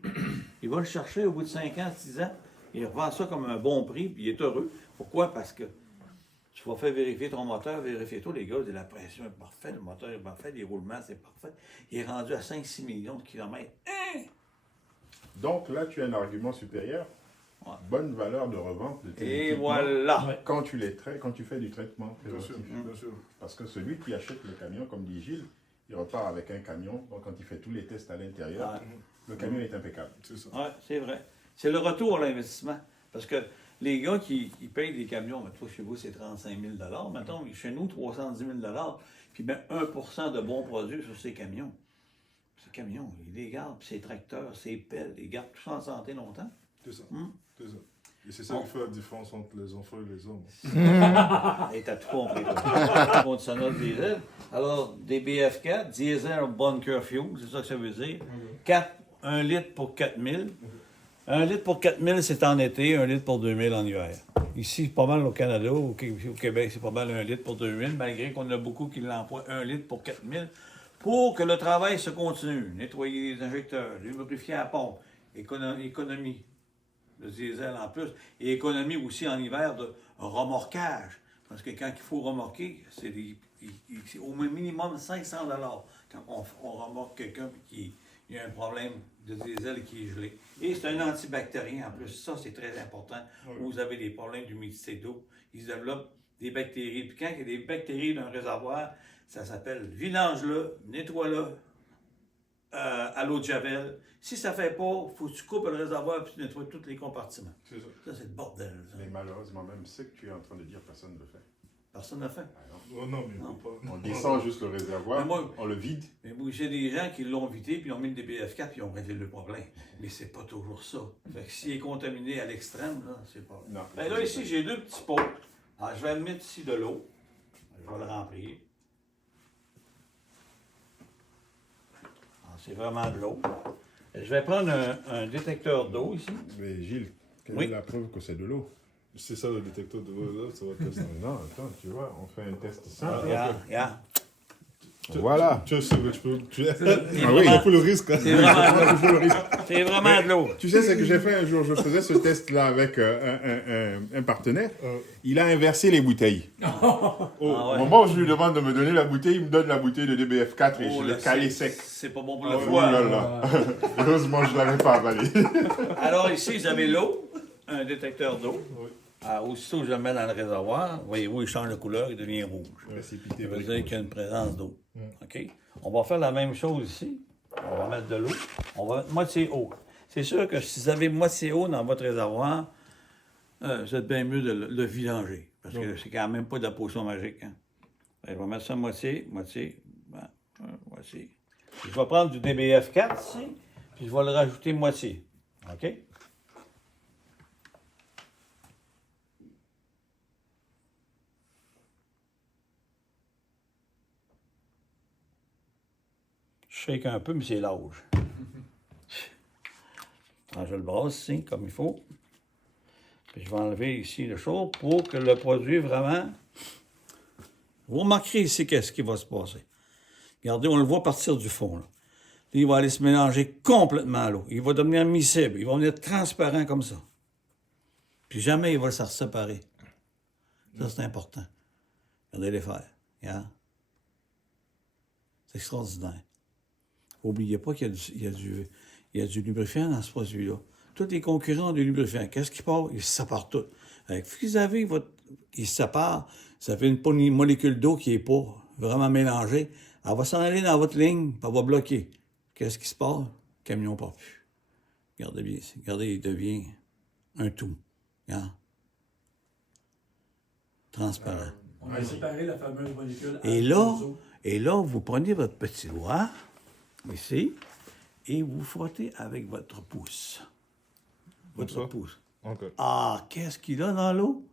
il va le chercher au bout de 5 ans, 6 ans. Il revend ça comme un bon prix, puis il est heureux. Pourquoi? Parce que tu vas faire vérifier ton moteur, vérifier tout, les gars, la pression est parfaite, le moteur est parfait, les roulements, c'est parfait. Il est rendu à 5-6 millions de kilomètres. Hein? Donc là, tu as un argument supérieur. Ouais. Bonne valeur de revente de tes Et équipements voilà! Ouais. quand tu les traites, quand tu fais du traitement Bien sûr, préventif. bien sûr. Parce que celui qui achète le camion, comme dit Gilles, il repart avec un camion. Donc quand il fait tous les tests à l'intérieur, Ouais. le camion est impeccable. C'est ça. Oui, c'est vrai. C'est le retour à l'investissement. Parce que les gars qui payent des camions, mais toi, chez vous, c'est 35 000 mettons, chez nous, 310 000 puis ben 1% de bons produits sur ces camions. Ces camions, ils les gardent, puis ces tracteurs, ces pelles, ils gardent tout ça en santé longtemps. C'est ça. Hum. C'est ça. Et c'est ça qui fait la différence entre les enfants et les hommes. Et t'as tout compris. Contre sonore diesel. Alors, des BF4, diesel bunker fuel, c'est ça que ça veut dire. 1 litre pour 4000. 1 litre pour 4000, c'est en été, 1 litre pour 2000 en hiver. Ici, pas mal au Canada, au Québec, c'est pas mal 1 litre pour 2000, malgré qu'on a beaucoup qui l'emploient 1 litre pour 4000, pour que le travail se continue. Nettoyer les injecteurs, lubrifier la pompe, économie de diesel en plus, et économie aussi en hiver de remorquage. Parce que quand il faut remorquer, c'est au minimum 500 quand on remorque quelqu'un qui il y a un problème de diesel qui est gelé. Et c'est un antibactérien en plus. Ça, c'est très important. Où vous avez des problèmes d'humidité d'eau, ils développent des bactéries. Puis quand il y a des bactéries dans un réservoir, ça s'appelle vidange-le, nettoie-le à l'eau de javel. Si ça ne fait pas, il faut que tu coupes le réservoir et tu nettoies tous les compartiments. C'est ça. Ça, c'est le bordel. Ça. Mais malheureusement, même ce que tu es en train de dire, personne ne le fait. Personne ne le fait. Oh non, mais Non. faut pas. On descend juste le réservoir, Mais moi- on le vide. Mais moi, j'ai des gens qui l'ont vidé, puis ils ont mis des BF4, puis ils ont réglé le problème. Mais c'est pas toujours ça. Fait que s'il est contaminé à l'extrême, là, c'est pas... Non. Ben là, ici, j'ai 2 petits pots. Alors, je vais mettre ici de l'eau. Je vais le remplir. Alors, c'est vraiment de l'eau. Je vais prendre un détecteur d'eau ici. Mais Gilles, quelle Oui. est la preuve que c'est de l'eau? C'est ça le détecteur de voleur, ça va casser. Non, attends, tu vois, on fait un test simple. Regarde. Voilà. Tu sais, tu peux. Tu Ah vraiment- il faut le risque. Hein. C'est vraiment, Il faut le risque. c'est vraiment de l'eau. Tu sais ce que j'ai fait un jour? Je faisais ce test-là avec un partenaire. Il a inversé les bouteilles. Ah Au ouais. moment où je lui demande de me donner la bouteille, il me donne la bouteille de DBF4 et Oh, je là, l'ai calé c'est- sec. C'est pas bon pour Ah le ouais. Oh foie. là là. Heureusement, je ne l'avais pas avalé. Alors ici, vous avez l'eau, un détecteur d'eau. Oui. Alors, aussitôt que je le mets dans le réservoir, voyez-vous, il change de couleur, il devient rouge. Précipité. Ça veut dire qu'il y a une présence d'eau. OK? On va faire la même chose ici. On va mettre de l'eau. On va mettre moitié eau. C'est sûr que si vous avez moitié eau dans votre réservoir, vous êtes bien mieux de le vidanger. Parce que c'est quand même pas de la potion magique. Hein? Je vais mettre ça moitié. Moitié. Puis je vais prendre du DBF4 ici, puis je vais le rajouter moitié. OK? Je shake un peu, mais c'est l'âge. Alors, je le brasse ici, comme il faut. Puis je vais enlever ici le chaud pour que le produit vraiment... Vous remarquerez ici qu'est-ce qui va se passer. Regardez, on le voit partir du fond. Là. Il va aller se mélanger complètement à l'eau. Il va devenir miscible. Il va devenir transparent comme ça. Puis jamais il va se séparer. Ça, c'est important. Regardez les faire. Regarde. C'est extraordinaire. N'oubliez pas qu'il y a il y a du lubrifiant dans ce produit-là. Tous les concurrents ont du lubrifiant. Qu'est-ce qui part? Ils se séparent tous. Avec, vous avez ils se séparent, ça fait une molécule d'eau qui n'est pas vraiment mélangée. Elle va s'en aller dans votre ligne, puis elle va bloquer. Qu'est-ce qui se passe? Le camion ne part plus. Regardez bien ici. Regardez, il devient un tout. Regarde. Transparent. On va séparer la fameuse molécule. Et là, vous prenez votre petit doigt, ici, et vous frottez avec votre pouce. Votre ça? pouce. Ok. Ah, qu'est-ce qu'il a dans l'eau?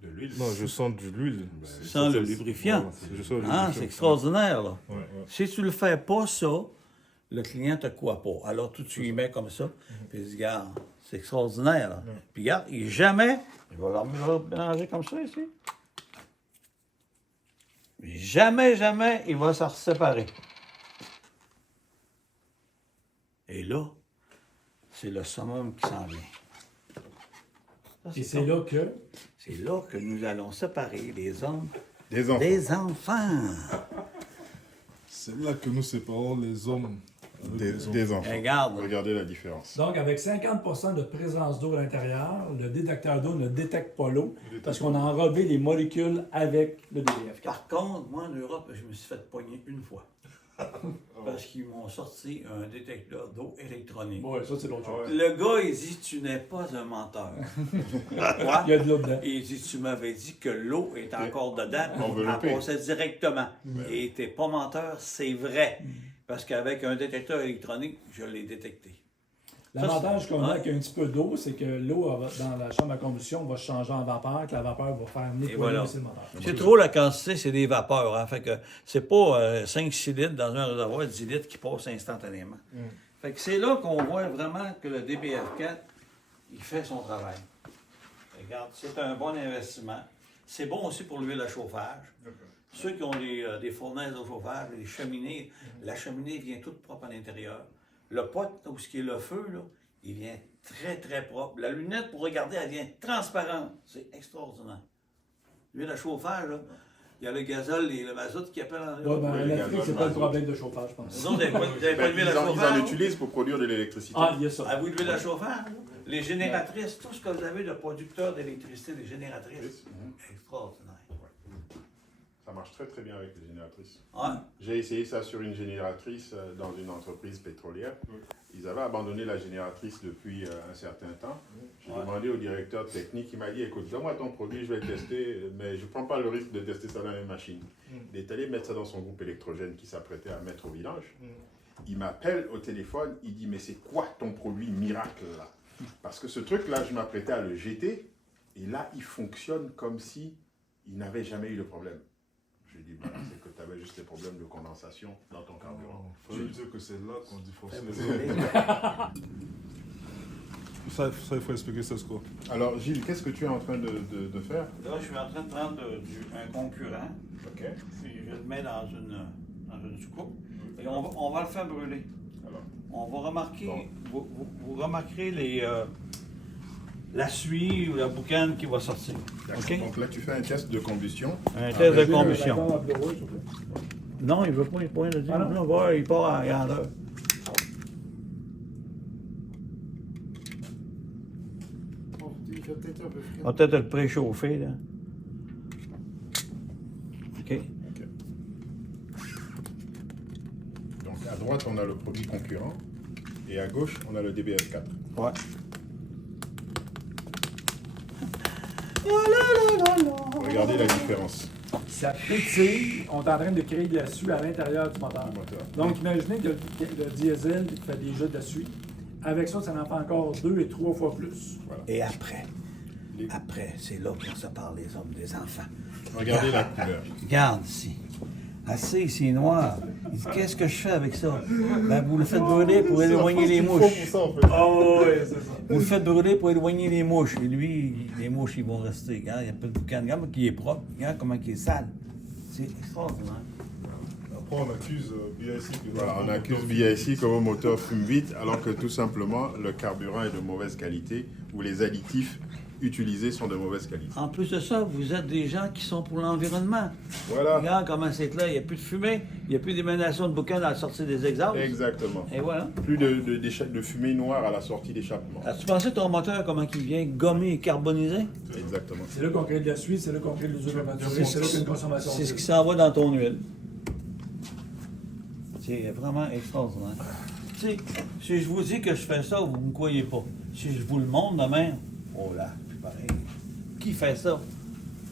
De l'huile. Non, je sens de l'huile. Sans le lubrifiant. Je sens le Ah, lubrifiant. c'est extraordinaire, là. Ouais, ouais. Si tu ne le fais pas, ça, le client te croit pas. Alors, tu y mets comme ça, puis il dit, regarde, c'est extraordinaire, là. Puis regarde, il va le mélanger comme ça, ici. Jamais, il va se séparer. Et là, c'est le summum qui s'en vient. Ça, Et c'est là que. C'est là que nous allons séparer les hommes Des enfants. des enfants. C'est là que nous séparons les hommes avec les enfants. Des enfants. Regarde. Regardez la différence. Donc, avec 50 de présence d'eau à l'intérieur, le détecteur d'eau ne détecte pas l'eau parce qu'on a enrobé les molécules avec le DBF4. Par contre, moi, en Europe, je me suis fait pogner une fois. Parce qu'ils m'ont sorti un détecteur d'eau électronique. Oui, ça, c'est l'autre chose. Le gars, il dit, tu n'es pas un menteur. Quoi? Il y a de l'eau dedans. Et il dit, tu m'avais dit que l'eau est encore dedans. Enveloppée. Elle passait directement. Et t'es pas menteur, c'est vrai. Parce qu'avec un détecteur électronique, je l'ai détecté. L'avantage qu'on a avec un petit peu d'eau, c'est que l'eau dans la chambre à combustion va se changer en vapeur, que la vapeur va faire nettoyer voilà. aussi le moteur. C'est trop la quantité, c'est des vapeurs. Hein? Fait que c'est pas 5-6 litres dans un réservoir, 10 litres qui passent instantanément. Fait que c'est là qu'on voit vraiment que le DBF4, il fait son travail. Regarde, c'est un bon investissement. C'est bon aussi pour l'huile à chauffage. Ceux qui ont des fournaises de chauffage, des cheminées, la cheminée vient toute propre à l'intérieur. Le pot, où ce qui est le feu, là, il vient très, très propre. La lunette, pour regarder, elle vient transparente. C'est extraordinaire. L'huile à chauffage, là, il y a le gazole et le mazout qui appellent en Ouais, ben, Oui, en le Afrique, c'est gazole, pas le mazout. problème de chauffage, je pense. Vous autres, vous n'avez pas d'huile à Ils en chauffage? utilisent pour produire de l'électricité. Ah, il y a ça. Avez-vous de l'huile à chauffage? Là? Les génératrices, tout ce que vous avez de producteurs d'électricité, des génératrices, extraordinaire. Ça marche très très bien avec les génératrices. Ouais. J'ai essayé ça sur une génératrice dans une entreprise pétrolière. Ils avaient abandonné la génératrice depuis un certain temps. J'ai demandé au directeur technique, il m'a dit, écoute, donne-moi ton produit, je vais le tester, mais je ne prends pas le risque de tester ça dans une machine. Il est allé mettre ça dans son groupe électrogène qu'il s'apprêtait à mettre au village. Il m'appelle au téléphone, il dit, mais c'est quoi ton produit miracle là? Parce que ce truc-là, je m'apprêtais à le jeter, et là, il fonctionne comme si il n'avait jamais eu de problème. Je lui ai dit, voilà, c'est que tu avais juste des problèmes de condensation dans ton carburant. Il faut dire que c'est là qu'on dit fonctionner. Ça, il faut expliquer ça, c'est quoi? Alors, Gilles, qu'est-ce que tu es en train de faire? Là, je suis en train de prendre un concurrent, Ok. puis je le mets dans une soucoupe, et on va le faire brûler. Alors, On va remarquer, Bon. vous remarquerez la suie ou la boucane qui va sortir. OK? donc là, tu fais un test de combustion. Un test de La combustion. bombe à bleu, s'il vous plaît. Non, il ne veut pas, il ne le dire. Ah non? Non, ouais, il part en grandeur. Bon, il fait peut-être un peu frais. On va peut-être le préchauffer, là. OK? Donc, à droite, on a le produit concurrent. Et à gauche, on a le DBF4. Ouais. Regardez la différence. Ça pétille, on est en train de créer de la suie à l'intérieur du moteur. Du moteur. Donc, imaginez que le diesel fait déjà de la suie. Avec ça, ça en fait encore 2 et 3 fois plus. Et après, c'est là qu'on se parle des hommes, des enfants. Regardez la couleur. Regarde ici. Assez, c'est noir. Il dit, qu'est-ce que je fais avec ça? Ben, vous le faites brûler pour éloigner les mouches. Oh, oui, c'est ça. Vous le faites brûler pour éloigner les mouches. Et lui, les mouches, ils vont rester. Regarde, il n'y a pas de boucan. Regarde qui est propre. Regarde comment il est sale. C'est extraordinaire. Après, on accuse BIC. Voilà, on accuse BIC comme un moteur fume vite, alors que tout simplement, le carburant est de mauvaise qualité, ou les additifs utilisées sont de mauvaise qualité. En plus de ça, vous êtes des gens qui sont pour l'environnement. Voilà. Regarde comment c'est là, il n'y a plus de fumée, il n'y a plus d'émanation de boucan à la sortie des exhausts. Exactement. Et voilà. Plus de fumée noire à la sortie d'échappement. As-tu pensé ton moteur, comment il vient gommé et carbonisé? Exactement. C'est là qu'on crée de la suie, c'est là qu'on crée de l'usure prématurée, c'est là qu'il y a une consommation. C'est ce qui s'en va dans ton huile. C'est vraiment extraordinaire. Tu sais, si je vous dis que je fais ça, vous ne me croyez pas. Si je vous le montre demain, oh là, plus pareil. Qui fait ça?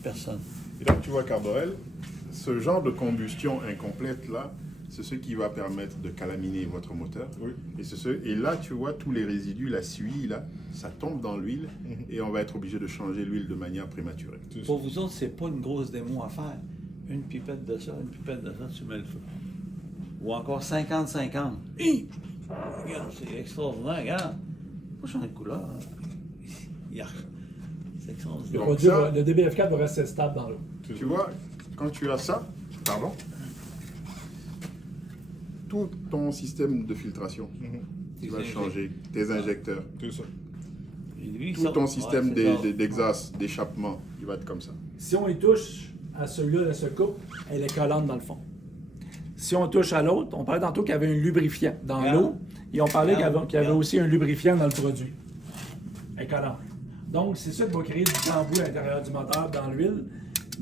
Personne. Et donc, tu vois, Cardorel, ce genre de combustion incomplète là, c'est ce qui va permettre de calaminer votre moteur. Oui. Et là, tu vois, tous les résidus, la suie, là, ça tombe dans l'huile et on va être obligé de changer l'huile de manière prématurée. Pour vous autres, c'est pas une grosse démo à faire. Une pipette de ça, tu mets le feu. Ou encore 50-50. Hi! Regarde, c'est extraordinaire, regarde. Moi, je change de couleur. Yark. C'est Le, extraordinaire. Donc produit, ça- le DBF4 va rester stable dans l'eau. Tu vois, quand tu as ça, pardon, tout ton système de filtration va changer, tes injecteurs, Tout ça. Et lui, tout ça- ton ouais, système c'est ça. d'exhaust, d'échappement, il va être comme ça. Si on y touche à celui-là, à ce coupe, elle est collante dans le fond. Si on touche à l'autre, on parlait tantôt qu'il y avait un lubrifiant dans Regarde. l'eau, et on parlait Regarde. qu'il y avait aussi un lubrifiant dans le produit. Elle est collante. Donc, c'est ça qui va créer du tambour à l'intérieur du moteur, dans l'huile.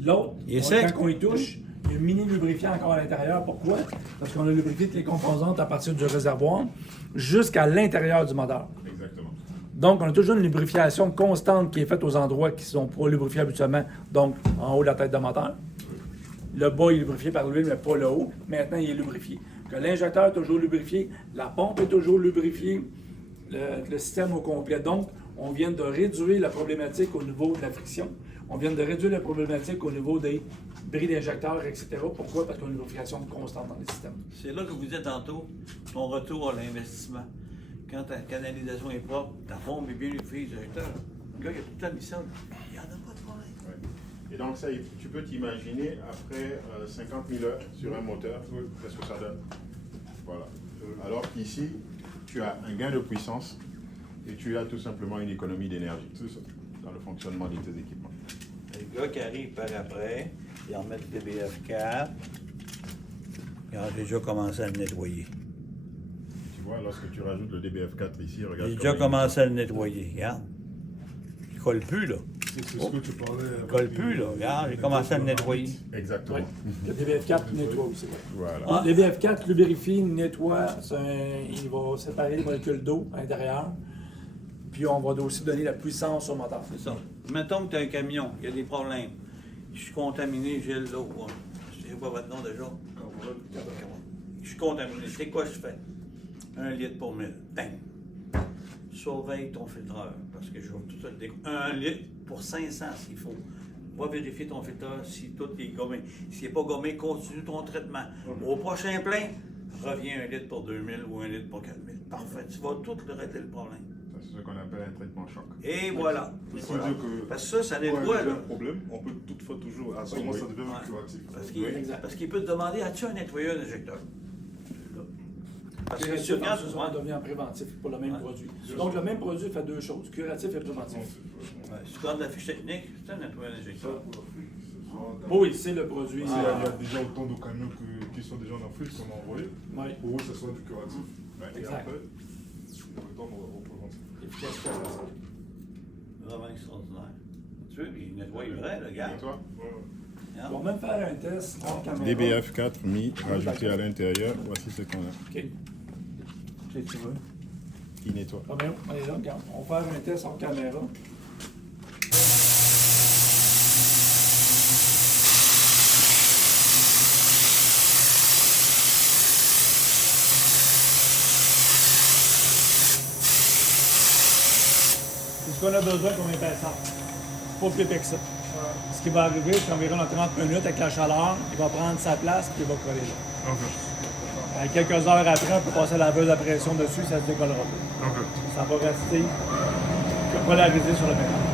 L'autre, Il est sec. quand on y touche, il y a un mini lubrifiant encore à l'intérieur. Pourquoi? Parce qu'on a lubrifié toutes les composantes à partir du réservoir jusqu'à l'intérieur du moteur. Exactement. Donc, on a toujours une lubrification constante qui est faite aux endroits qui sont pas lubrifiés habituellement, donc en haut de la tête de moteur. Le bas est lubrifié par l'huile, mais pas le haut. Maintenant, il est lubrifié. Que l'injecteur est toujours lubrifié, la pompe est toujours lubrifiée, le système au complet. Donc, on vient de réduire la problématique au niveau de la friction. On vient de réduire la problématique au niveau des bris d'injecteurs, etc. Pourquoi? Parce qu'on a une lubrification constante dans les systèmes. C'est là que vous dites tantôt, ton retour à l'investissement. Quand ta canalisation est propre, ta pompe est bien lubrifiée, le gars, il a tout le temps mis ça. Il n'y en a pas de problème. Ouais. Et donc ça, tu peux t'imaginer après 50 000 heures sur un moteur, qu'est-ce que ça donne. Voilà. Alors qu'ici, tu as un gain de puissance et tu as tout simplement une économie d'énergie dans le fonctionnement de tes équipements. Le gars qui arrive par après, il en met le DBF4. Il a déjà commencé à le nettoyer. Tu vois, lorsque tu rajoutes le DBF4 ici, regarde. Il a déjà commencé à le nettoyer, regarde. Il colle plus, là. C'est ce que tu parlais. Il colle plus, là. Regarde, j'ai commencé à le nettoyer. Exactement. Le DBF4 nettoie aussi. Voilà. Le DBF4 lubrifie, nettoie, il va séparer les molécules d'eau à l'intérieur. Puis on va aussi donner la puissance au moteur. C'est ça. Mettons que tu as un camion, il y a des problèmes. Je suis contaminé, j'ai l'eau. C'est quoi votre nom déjà? Je suis contaminé. C'est quoi je fais? 1 litre pour 1000. Bang! Surveille ton filtreur. Parce que je vais tout ça le découper. 1 litre pour 500 s'il faut. Va vérifier ton filtreur si tout est gommé. S'il n'est pas gommé, continue ton traitement. Au prochain plein, reviens 1 litre pour 2000 ou 1 litre pour 4000. Parfait. Tu vas tout régler le problème. C'est ce qu'on appelle un traitement choc. Et voilà. Il faut dire que Parce que ça quand il y nettoie, a là. un problème, on peut toutefois toujours. À ce moment, ça devient Ouais. curatif. Parce qu'il peut te demander, as-tu un nettoyeur d'injecteur? Parce que si tu regardes, ça devient préventif pour le même produit. Donc le même produit fait deux choses, curatif et préventif. si tu regardes la fiche technique, c'est un nettoyeur d'injecteur. Oui, c'est le produit. Il y a déjà autant de camions qui sont déjà en Afrique qu'on a envoyé. Oui. Pour eux, ce soit du curatif. Et Exact. après, autant au préventif. Efficacité. Vraiment extraordinaire. Tu veux, il nettoie vrai, le gars. Et toi? On va même faire un test en caméra. DBF4 mis, rajouté à l'intérieur, voici ce qu'on a. OK. Si tu veux. Qui nettoie. Ah ben, allez là, regarde. On va faire un test en caméra. C'est ce qu'on a besoin comme épaisseur. Pas plus épais que ça. Ce qui va arriver, c'est qu'environ dans 30 minutes, avec la chaleur, il va prendre sa place et il va coller là. Quelques heures après, on peut passer la laveuse à pression dessus, ça se décollera plus. Ça va rester polarisé sur le métal.